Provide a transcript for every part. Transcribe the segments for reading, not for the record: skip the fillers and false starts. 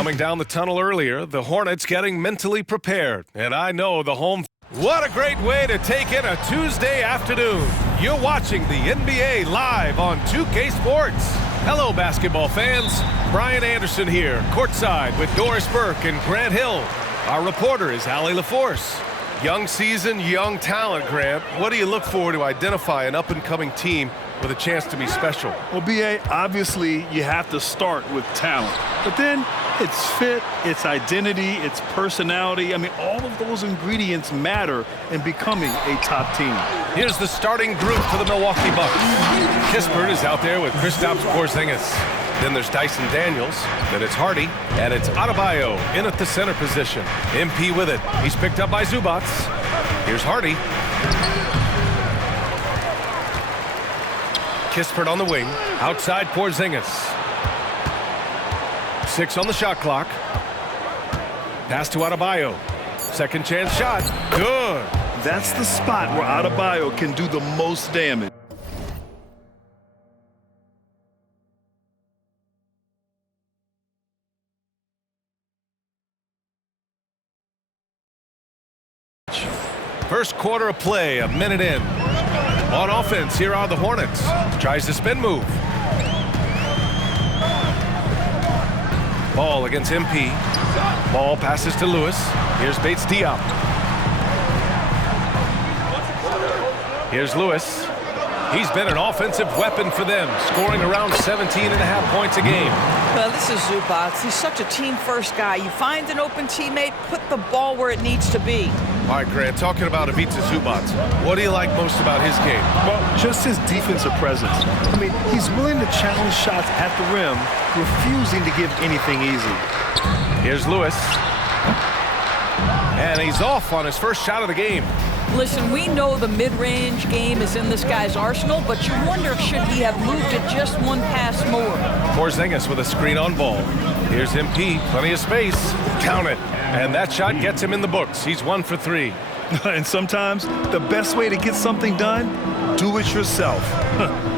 Coming down the tunnel earlier, the Hornets getting mentally prepared. And I know the home... What a great way to take in a Tuesday afternoon. You're watching the NBA live on 2K Sports. Hello, basketball fans. Brian Anderson here, courtside with Doris Burke and Grant Hill. Our reporter is Allie LaForce. Young season, young talent, Grant. What do you look for to identify an up-and-coming team with a chance to be special? Well, B.A., obviously you have to start with talent. But then it's fit, it's identity, it's personality. I mean, all of those ingredients matter in becoming a top team. Here's the starting group for the Milwaukee Bucks. Kispert is out there with Kristaps Porzingis. Then there's Dyson Daniels, then it's Hardy, and it's Adebayo in at the center position. MP with it. He's picked up by Zubac. Here's Hardy. Kispert on the wing. Outside Porzingis. 6 on the shot clock. Pass to Adebayo. Second chance shot. Good. That's the spot where Adebayo can do the most damage. First quarter of play, a minute in. On offense, here are the Hornets. Tries the spin move. Ball against MP. Ball passes to Lewis. Here's Bates Diop. Here's Lewis. He's been an offensive weapon for them, scoring around 17.5 points a game. Well, this is Zubac. He's such a team-first guy. You find an open teammate, put the ball where it needs to be. All right, Grant, talking about Ivica Zubac, what do you like most about his game? Well, just his defensive presence. I mean, he's willing to challenge shots at the rim, refusing to give anything easy. Here's Lewis. And he's off on his first shot of the game. Listen, we know the mid-range game is in this guy's arsenal, but you wonder, should he have moved it just one pass more? Porzingis with a screen on ball. Here's MP, plenty of space. Count it. And that shot gets him in the books. He's 1 for 3. And sometimes the best way to get something done, do it yourself.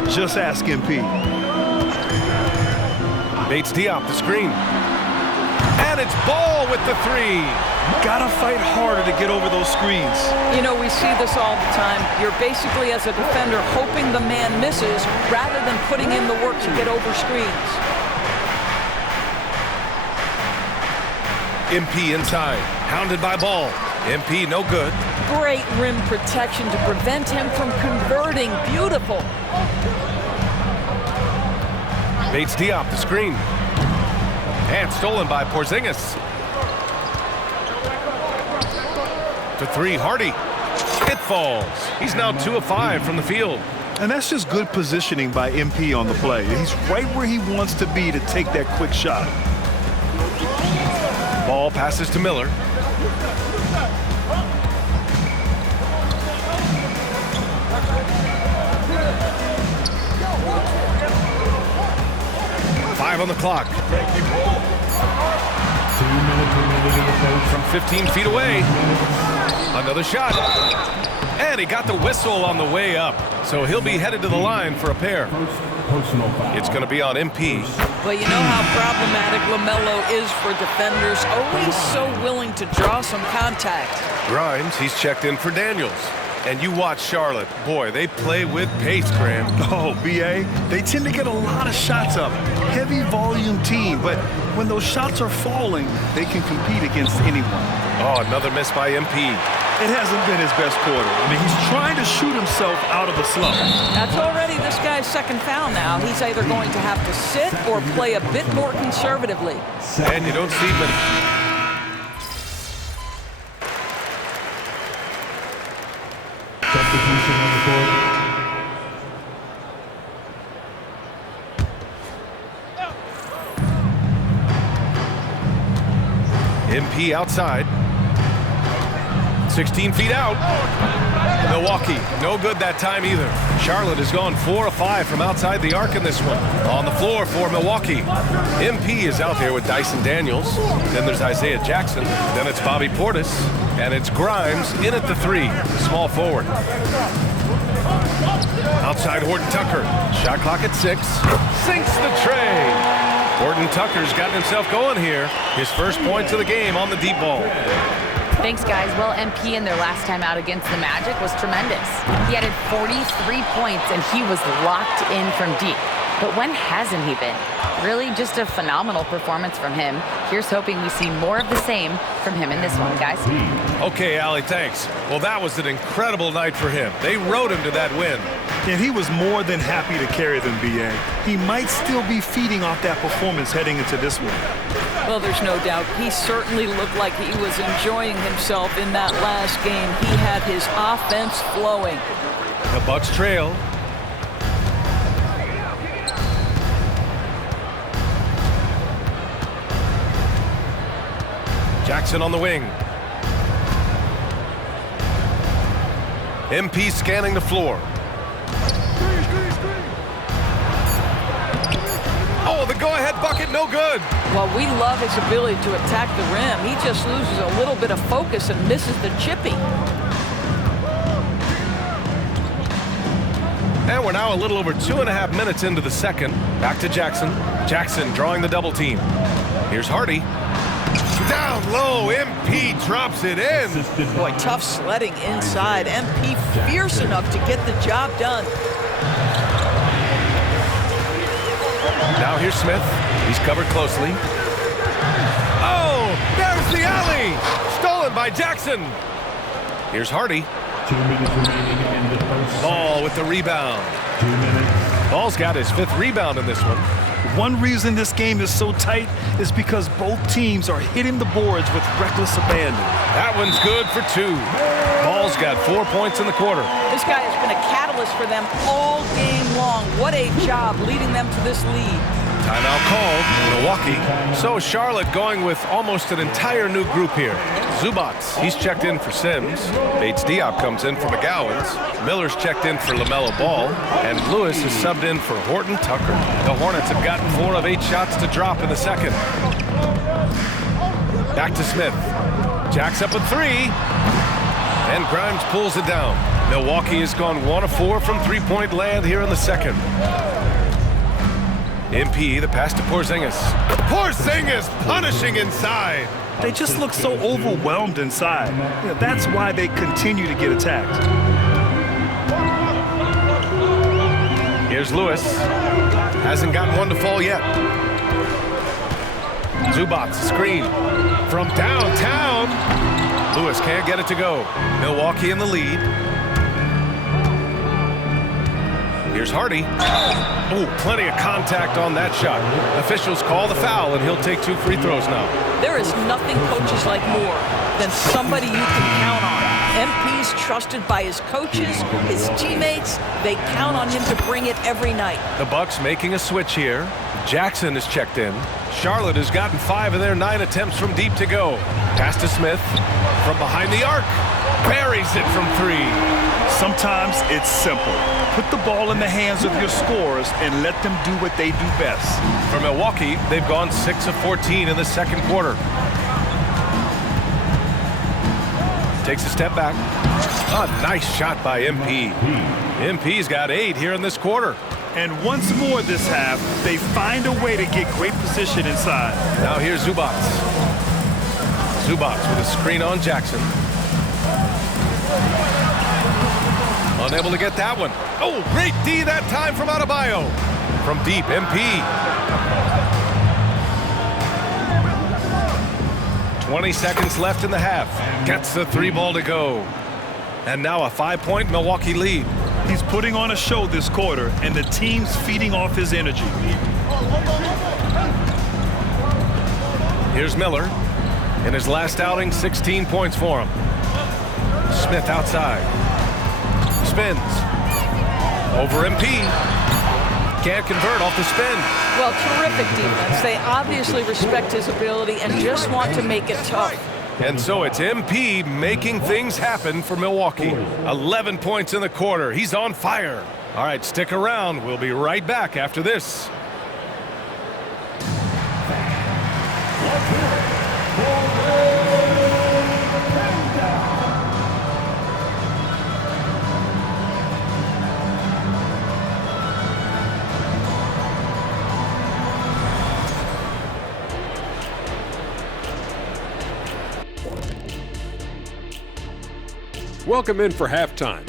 Just ask MP. Bates Diop, the screen. And it's Ball with the 3. Gotta fight harder to get over those screens. You know, we see this all the time. You're basically, as a defender, hoping the man misses rather than putting in the work to get over screens. MP inside, hounded by Ball. MP no good. Great rim protection to prevent him from converting. Beautiful. Bates Diop, the screen. And stolen by Porzingis. To 3, Hardy. It falls. He's now 2 of 5 from the field. And that's just good positioning by MP on the play. He's right where he wants to be to take that quick shot. Ball passes to Miller. Five on the clock. 2 minutes remaining in the post. From 15 feet away. Another shot. And he got the whistle on the way up. So he'll be headed to the line for a pair. It's going to be on MP. But you know how problematic LaMelo is for defenders. Always so willing to draw some contact. Grimes, he's checked in for Daniels. And you watch Charlotte. Boy, they play with pace, Graham. Oh, B.A., they tend to get a lot of shots up. Heavy volume team, but when those shots are falling, they can compete against anyone. Oh, another miss by MP. It hasn't been his best quarter. I mean, he's trying to shoot himself out of a slump. That's already this guy's second foul now. He's either going to have to sit or play a bit more conservatively. And you don't see many. Substitution on the court. MP outside. 16 feet out. Milwaukee, no good that time either. Charlotte has gone 4 of 5 from outside the arc in this one. On the floor for Milwaukee. MP is out there with Dyson Daniels. Then there's Isaiah Jackson. Then it's Bobby Portis. And it's Grimes in at the 3. Small forward. Outside Horton Tucker. Shot clock at 6. Sinks the tray. Horton Tucker's gotten himself going here. His first points of the game on the deep ball. Thanks, guys. Well, MP in their last time out against the Magic was tremendous. He added 43 points, and he was locked in from deep. But when hasn't he been? Really just a phenomenal performance from him. Here's hoping we see more of the same from him in this one, guys. Okay, Allie, thanks. Well, that was an incredible night for him. They rode him to that win. And he was more than happy to carry them, B.A. He might still be feeding off that performance heading into this one. Well, there's no doubt. He certainly looked like he was enjoying himself in that last game. He had his offense flowing. The Bucks trail. Jackson on the wing. MP scanning the floor. Oh, the go-ahead bucket, no good. Well, we love his ability to attack the rim. He just loses a little bit of focus and misses the chippy. And we're now a little over 2.5 minutes into the second. Back to Jackson. Jackson drawing the double team. Here's Hardy. Down low, MP drops it in. Boy, tough sledding inside. MP fierce enough to get the job done. Now here's Smith. He's covered closely. Oh, there's the alley. Stolen by Jackson. Here's Hardy. 2 minutes remaining in the first. Ball with the rebound. 2 minutes. Ball's got his 5th rebound in this one. One reason this game is so tight is because both teams are hitting the boards with reckless abandon. That one's good for 2. Ball's got 4 points in the quarter. This guy has been a catalyst for them all game long. What a job leading them to this lead. Timeout called, Milwaukee. So Charlotte going with almost an entire new group here. Zubac, he's checked in for Sims. Bates Diop comes in for McGowan's. Miller's checked in for LaMelo Ball. And Lewis is subbed in for Horton Tucker. The Hornets have gotten 4 of 8 shots to drop in the second. Back to Smith. Jacks up a 3. And Grimes pulls it down. Milwaukee has gone 1 of 4 from three-point land here in the second. MP, the pass to Porzingis. Porzingis punishing inside. They just look so overwhelmed inside. That's why they continue to get attacked. Here's Lewis. Hasn't gotten one to fall yet. Zubac, screen from downtown. Lewis can't get it to go. Milwaukee in the lead. Here's Hardy. Oh, plenty of contact on that shot. Officials call the foul, and he'll take 2 free throws now. There is nothing coaches like more than somebody you can count on. MP's trusted by his coaches, his teammates. They count on him to bring it every night. The Bucks making a switch here. Jackson is checked in. Charlotte has gotten 5 of their 9 attempts from deep to go. Pass to Smith from behind the arc. Buries it from 3. Sometimes it's simple. Put the ball in the hands of your scorers and let them do what they do best. For Milwaukee, they've gone 6 of 14 in the second quarter. Takes a step back. A nice shot by MP. MP's got 8 here in this quarter. And once more this half, they find a way to get great position inside. Now here's Zubac. Zubac with a screen on Jackson. Unable to get that one. Oh, great D that time from Adebayo. From deep, MP. 20 seconds left in the half. Gets the 3 ball to go. And now a 5-point Milwaukee lead. He's putting on a show this quarter, and the team's feeding off his energy. Here's Miller. In his last outing, 16 points for him. Smith outside. Spins. Over MP. Can't convert off the spin. Well, terrific defense. They obviously respect his ability and just want to make it tough. And so it's MP making things happen for Milwaukee. 11 points in the quarter. He's on fire. All right, stick around. We'll be right back after this. Welcome in for halftime.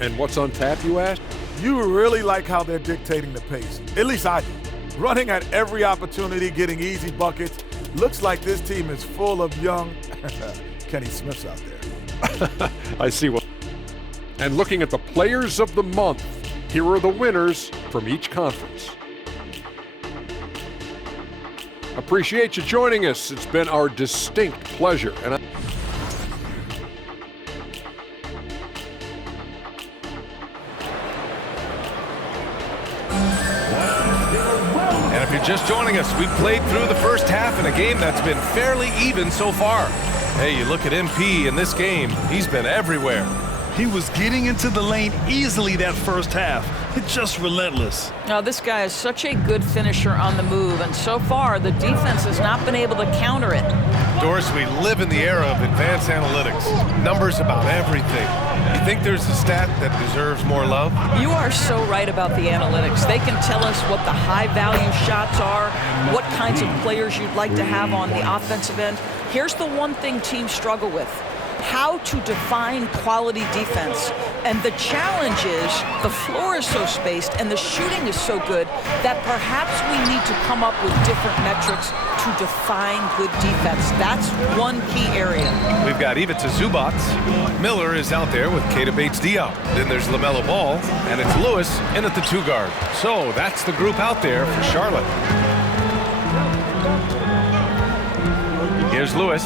And what's on tap, you ask? You really like how they're dictating the pace. At least I do. Running at every opportunity, getting easy buckets. Looks like this team is full of young Kenny Smiths out there. I see what. And looking at the players of the month, here are the winners from each conference. Appreciate you joining us. It's been our distinct pleasure. And if you're just joining us, we played through the first half in a game that's been fairly even so far. Hey, you look at MP in this game, he's been everywhere. He was getting into the lane easily that first half. It's just relentless. Now, this guy is such a good finisher on the move, and so far, the defense has not been able to counter it. Doris, we live in the era of advanced analytics. Numbers about everything. You think there's a stat that deserves more love? You are so right about the analytics. They can tell us what the high-value shots are, what kinds of players you'd like to have on the offensive end. Here's the one thing teams struggle with: how to define quality defense. And the challenge is the floor is so spaced and the shooting is so good that perhaps we need to come up with different metrics to define good defense. That's one key area. We've got Ivica Zubac. Miller is out there with Keita Bates-Diop. Then there's LaMelo Ball, and it's Lewis in at the 2 guard. So that's the group out there for Charlotte. Here's Lewis,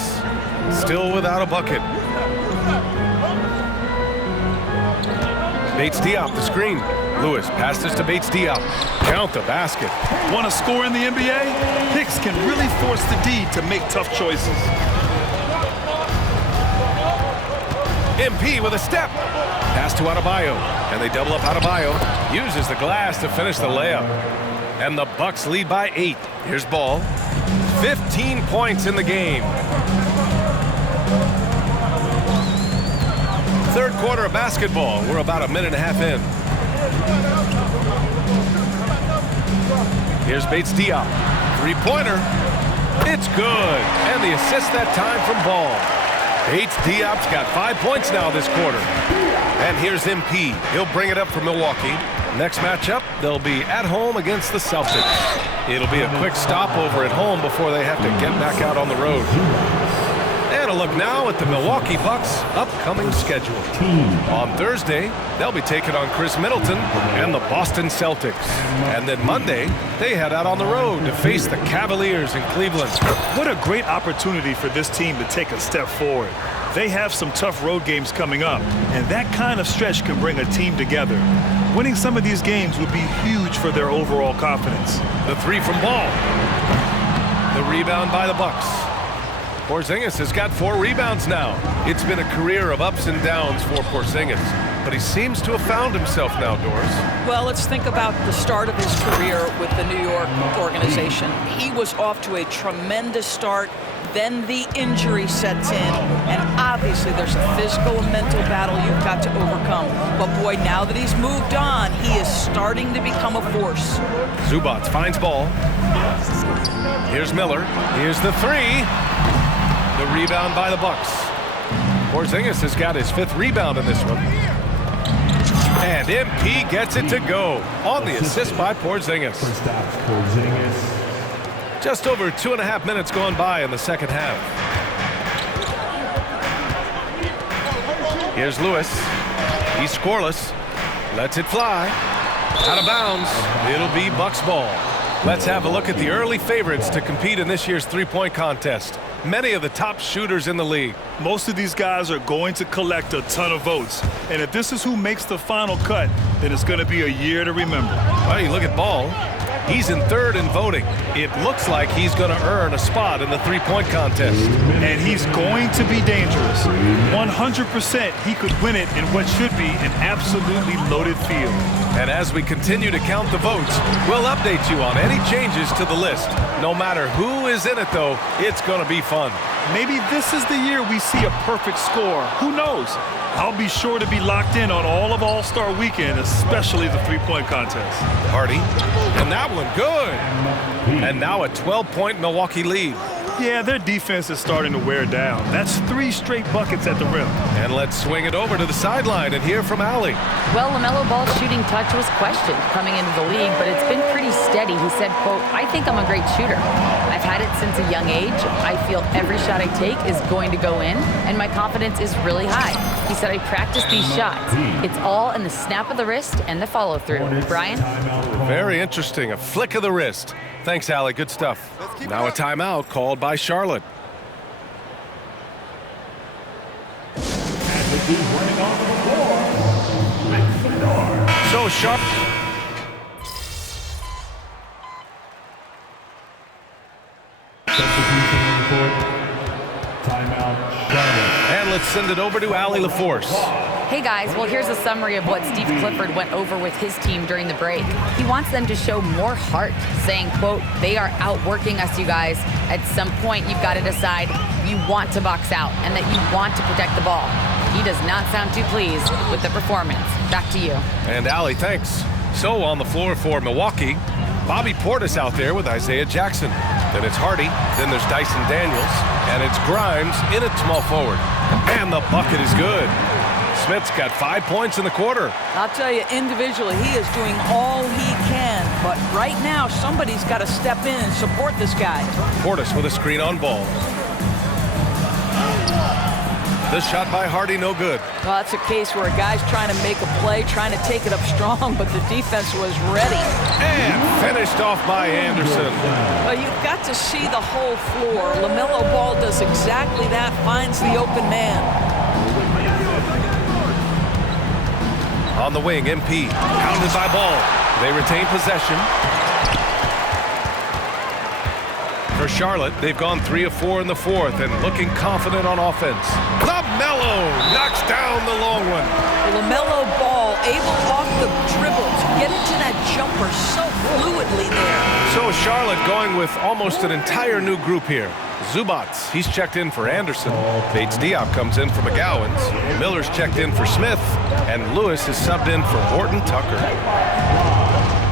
still without a bucket. Bates-Diop, the screen. Lewis passes to Bates-Diop. Count the basket. Want to score in the NBA? Hicks can really force the D to make tough choices. MP with a step. Pass to Adebayo, and they double up Adebayo. Uses the glass to finish the layup. And the Bucks lead by 8. Here's Ball. 15 points in the game. Third quarter of basketball. We're about a minute and a half in. Here's Bates-Diop. 3-pointer. It's good. And the assist that time from Ball. Bates-Diop's got 5 points now this quarter. And here's MP. He'll bring it up for Milwaukee. Next matchup, they'll be at home against the Celtics. It'll be a quick stopover at home before they have to get back out on the road. And a look now at the Milwaukee Bucks' upcoming schedule. On Thursday, they'll be taking on Chris Middleton and the Boston Celtics. And then Monday, they head out on the road to face the Cavaliers in Cleveland. What a great opportunity for this team to take a step forward. They have some tough road games coming up, and that kind of stretch can bring a team together. Winning some of these games would be huge for their overall confidence. The 3 from Ball. The rebound by the Bucks. Porzingis has got 4 rebounds now. It's been a career of ups and downs for Porzingis, but he seems to have found himself now, Doris. Well, let's think about the start of his career with the New York organization. He was off to a tremendous start. Then the injury sets in, and obviously there's a physical and mental battle you've got to overcome. But boy, now that he's moved on, he is starting to become a force. Zubac finds Ball. Here's Miller. Here's the 3. The rebound by the Bucks. Porzingis has got his 5th rebound in this one. And MP gets it to go on the assist by Porzingis. Just over 2.5 minutes gone by in the second half. Here's Lewis. He's scoreless. Lets it fly. Out of bounds. It'll be Bucks ball. Let's have a look at the early favorites to compete in this year's three-point contest. Many of the top shooters in the league. Most of these guys are going to collect a ton of votes. And if this is who makes the final cut, then it's going to be a year to remember. Well, you look at Ball. He's in 3rd in voting. It looks like he's going to earn a spot in the three-point contest. And he's going to be dangerous. 100% he could win it in what should be an absolutely loaded field. And as we continue to count the votes, we'll update you on any changes to the list. No matter who is in it, though, it's going to be fun. Maybe this is the year we see a perfect score. Who knows? I'll be sure to be locked in on all of All-Star Weekend, especially the three-point contest. Hardy, and that one good. And now a 12-point Milwaukee lead. Yeah, their defense is starting to wear down. That's 3 straight buckets at the rim. And let's swing it over to the sideline and hear from Allie. Well, LaMelo Ball's shooting touch was questioned coming into the league, but it's been pretty steady. He said, quote, "I think I'm a great shooter. I've had it since a young age. I feel every shot I take is going to go in, and my confidence is really high." He said, "I practice these shots. It's all in the snap of the wrist and the follow-through." Brian? Very interesting. A flick of the wrist. Thanks, Allie. Good stuff. Now a timeout called by Charlotte. So Charlotte. Substitution on the court. Timeout, Charlotte. And let's send it over to Allie LaForce. Hey guys, well here's a summary of what Steve Clifford went over with his team during the break. He wants them to show more heart, saying, quote, "They are outworking us, you guys. At some point, you've got to decide you want to box out and that you want to protect the ball." He does not sound too pleased with the performance. Back to you. And Allie, thanks. So on the floor for Milwaukee, Bobby Portis out there with Isaiah Jackson. Then it's Hardy, then there's Dyson Daniels, and it's Grimes in at small forward. And the bucket is good. Smith's got 5 points in the quarter. I'll tell you, individually, he is doing all he can. But right now, somebody's got to step in and support this guy. Portis with a screen on Ball. This shot by Hardy, no good. Well, that's a case where a guy's trying to make a play, trying to take it up strong, but the defense was ready. And finished off by Anderson. Well, you've got to see the whole floor. LaMelo Ball does exactly that, finds the open man. On the wing, MP, pounded by Ball. They retain possession. For Charlotte, they've gone 3 of 4 in the fourth and looking confident on offense. LaMelo knocks down the long one. LaMelo Ball able off the dribble to get into that jumper so fluidly there. So Charlotte going with almost an entire new group here. Zubats, he's checked in for Anderson. Bates Diop comes in for McGowan's. Miller's checked in for Smith. And Lewis is subbed in for Horton Tucker.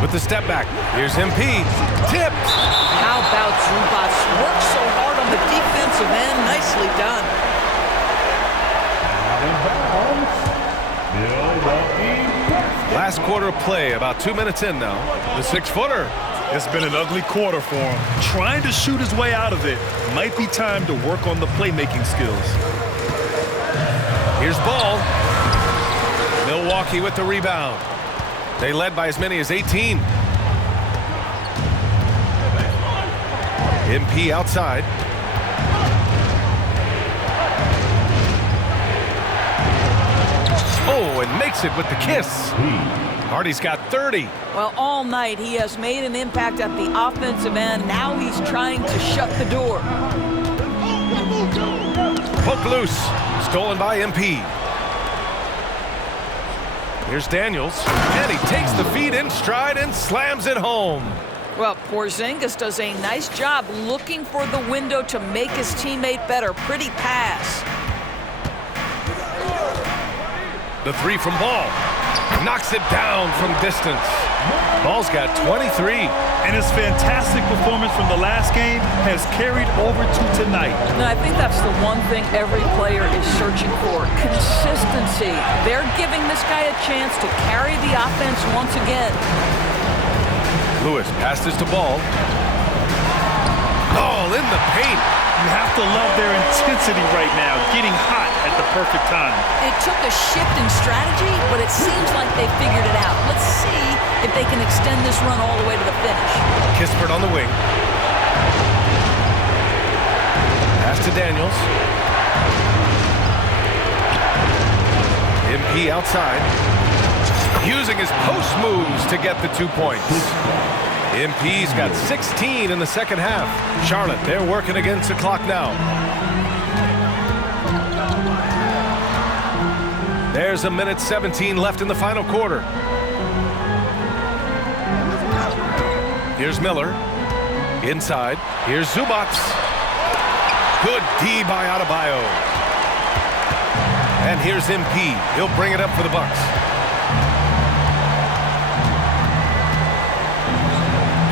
With the step back, here's MP. Tipped. How about Zubats? Worked so hard on the defensive end. Nicely done. Last quarter of play, about 2 minutes in now. The 6-footer. It's been an ugly quarter for him. Trying to shoot his way out of it. Might be time to work on the playmaking skills. Here's Ball. Milwaukee with the rebound. They led by as many as 18. MP outside. Oh, and makes it with the kiss. Hardy's got 30. Well, all night he has made an impact at the offensive end. Now he's trying to shut the door. Poke loose. Stolen by MP. Here's Daniels. And he takes the feed in stride and slams it home. Well, Porzingis does a nice job looking for the window to make his teammate better. Pretty pass. The 3 from Ball. Knocks it down from distance. Ball's got 23. And his fantastic performance from the last game has carried over to tonight. No, I think that's the one thing every player is searching for. Consistency. They're giving this guy a chance to carry the offense once again. Lewis passes to Ball. Ball in the paint. You have to love their intensity right now, getting hot at the perfect time. It took a shift in strategy, but it seems like they figured it out. Let's see if they can extend this run all the way to the finish. Kispert on the wing. Pass to Daniels. MP outside. Using his post moves to get the 2 points. MP's got 16 in the second half. Charlotte, they're working against the clock now. There's a minute 17 left in the final quarter. Here's Miller. Inside. Here's Zubats. Good D by Adebayo. And here's MP. He'll bring it up for the Bucks.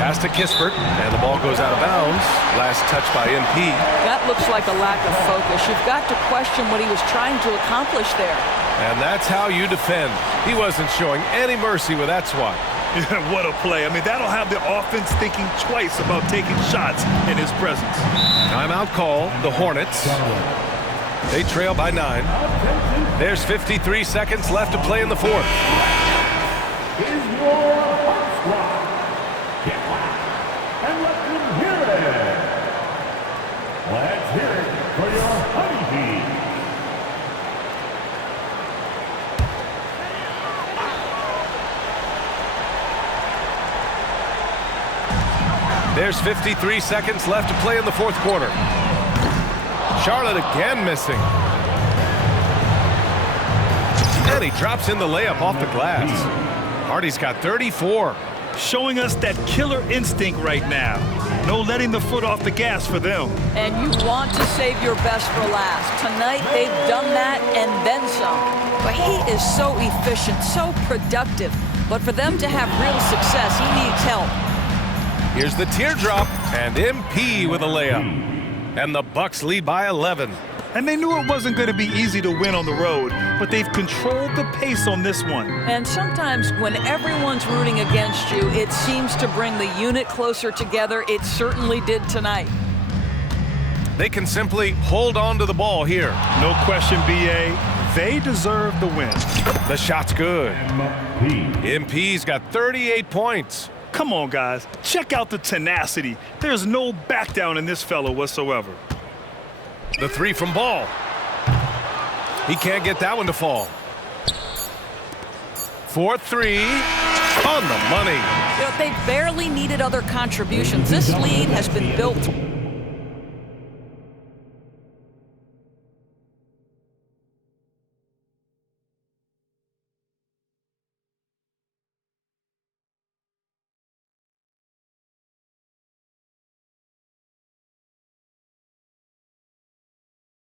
Pass to Kispert, and the ball goes out of bounds. Last touch by MP. That looks like a lack of focus. You've got to question what he was trying to accomplish there. And that's how you defend. He wasn't showing any mercy with that swat. What a play. I mean, that'll have the offense thinking twice about taking shots in his presence. Timeout call, the Hornets. They trail by 9. There's 53 seconds left to play in the fourth. Is your hot squad. Get loud and let them hear it. Let's hear it for your Honeybees. There's 53 seconds left to play in the fourth quarter. Charlotte again missing. And he drops in the layup off the glass. Hardy's got 34. Showing us that killer instinct right now. No letting the foot off the gas for them. And you want to save your best for last. Tonight, they've done that and then some. But he is so efficient, so productive. But for them to have real success, he needs help. Here's the teardrop, and MP with a layup. And the Bucks lead by 11. And they knew it wasn't going to be easy to win on the road, but they've controlled the pace on this one. And sometimes when everyone's rooting against you, it seems to bring the unit closer together. It certainly did tonight. They can simply hold on to the ball here. No question, B.A. They deserve the win. The shot's good. MP's got 38 points. Come on, guys. Check out the tenacity. There's no back down in this fellow whatsoever. The three from Ball. He can't get that one to fall. 4-3 on the money. You know, they barely needed other contributions. This lead has been built